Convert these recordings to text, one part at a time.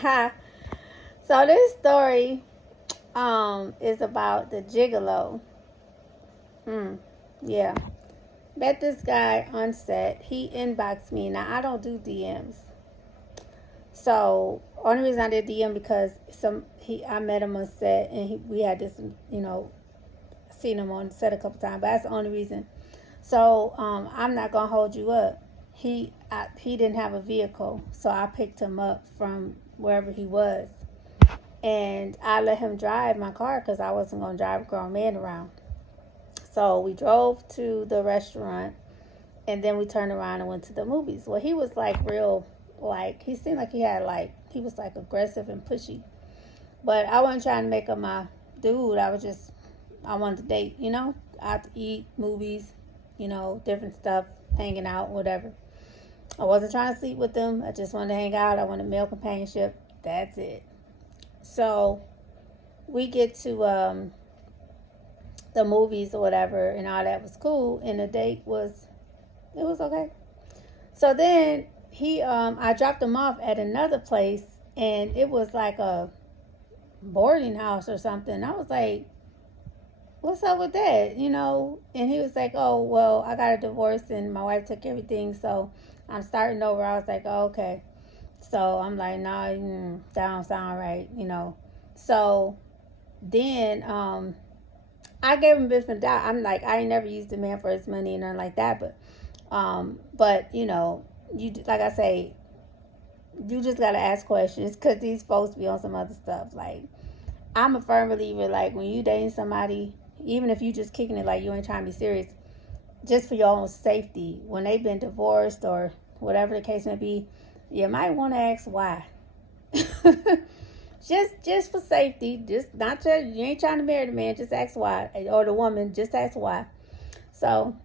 Ha. So this story is about the Gigolo. Yeah. Met this guy on set. He inboxed me. Now I don't do DMs. So only reason I did DM because I met him on set and we had this seen him on set a couple times, but that's the only reason. So I'm not gonna hold you up. He didn't have a vehicle, so I picked him up from wherever he was, and I let him drive my car because I wasn't gonna drive a grown man around. So we drove to the restaurant, and then we turned around and went to the movies. Well, he was like real, like he seemed like he was like aggressive and pushy, but I wasn't trying to make him my dude. I wanted to date, out to eat, movies, different stuff, hanging out, whatever. I wasn't trying to sleep with them. I just wanted to hang out. I wanted male companionship. That's it. So we get to the movies or whatever, and all that was cool. And the date was, it was okay. So then I dropped him off at another place, and it was like a boarding house or something. I was like, what's up with that? And he was like, oh, well, I got a divorce and my wife took everything, so I'm starting over. I was like, oh, okay. So I'm like, nah, that don't sound right. So then I gave him benefit of the doubt. I'm like, I ain't never used a man for his money and nothing like that, but you, like I say, you just gotta ask questions because these folks be on some other stuff. Like, I'm a firm believer, like, when you dating somebody, even if you just kicking it, like, you ain't trying to be serious, just for your own safety, when they've been divorced or whatever the case may be, you might want to ask why. just for safety, just not to, you ain't trying to marry the man, just ask why, or the woman, just ask why. So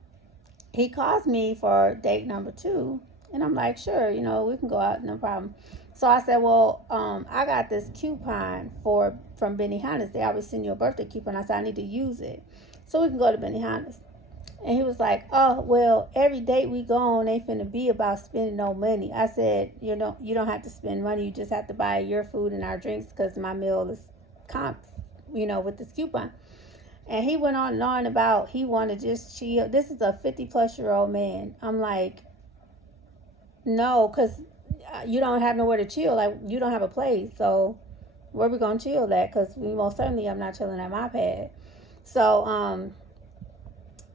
he calls me for date number 2, and I'm like, sure, we can go out, no problem. So I said, well, I got this coupon from Benihana's. They always send you a birthday coupon. I said, I need to use it so we can go to Benihana's. And he was like, oh, well, every date we go on ain't finna be about spending no money. I said, you don't have to spend money. You just have to buy your food and our drinks because my meal is comp, with this coupon. And he went on and on about he wanted to just chill. This is a 50-plus-year-old man. I'm like, no, because you don't have nowhere to chill. Like, you don't have a place. So where we going to chill at? Because we most certainly, I'm not chilling at my pad. So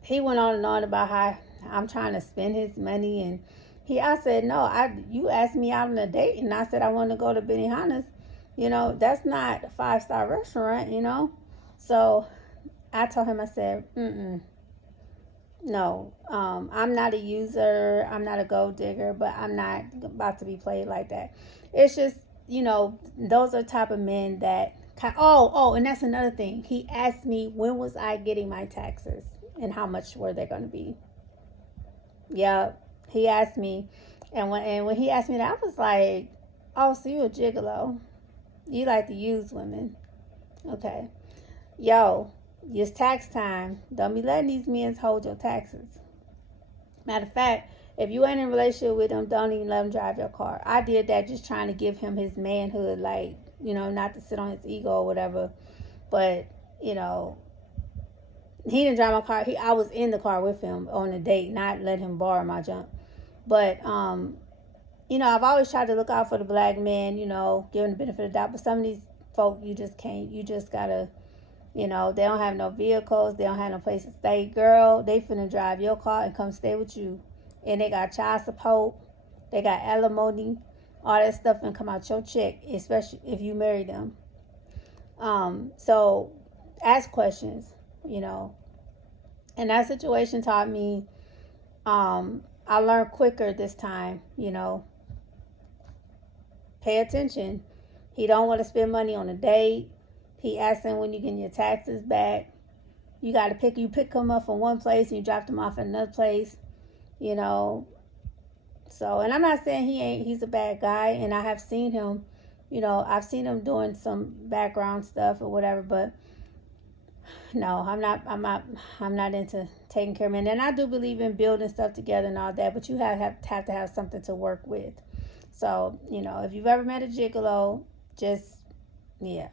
he went on and on about how I'm trying to spend his money. And I said, no, you asked me out on a date. And I said I want to go to Benihana's. That's not a 5-star restaurant, So I told him, I said, no, I'm not a user. I'm not a gold digger, but I'm not about to be played like that. It's just, those are the type of men that, and that's another thing. He asked me, when was I getting my taxes and how much were they going to be? Yeah, he asked me. And when he asked me that, I was like, oh, so you a gigolo. You like to use women. Okay. Yo, it's tax time. Don't be letting these men hold your taxes. Matter of fact, if you ain't in a relationship with them, don't even let them drive your car. I did that just trying to give him his manhood, like, not to sit on his ego or whatever. But, he didn't drive my car. I was in the car with him on a date, not let him borrow my junk. But, I've always tried to look out for the black men, give them the benefit of the doubt. But some of these folk, you just can't. You just gotta, they don't have no vehicles. They don't have no place to stay. Girl, they finna drive your car and come stay with you. And they got child support. They got alimony. All that stuff and come out your check, especially if you marry them. So ask questions, And that situation taught me, I learned quicker this time, Pay attention. He don't want to spend money on a date. He asking when you getting your taxes back. You got to pick him up from one place and you drop him off at another place, So, and I'm not saying he's a bad guy, and I have seen him, I've seen him doing some background stuff or whatever, but no, I'm not into taking care of men. And I do believe in building stuff together and all that, but you have to have something to work with. So, you know, if you've ever met a gigolo, just, yeah.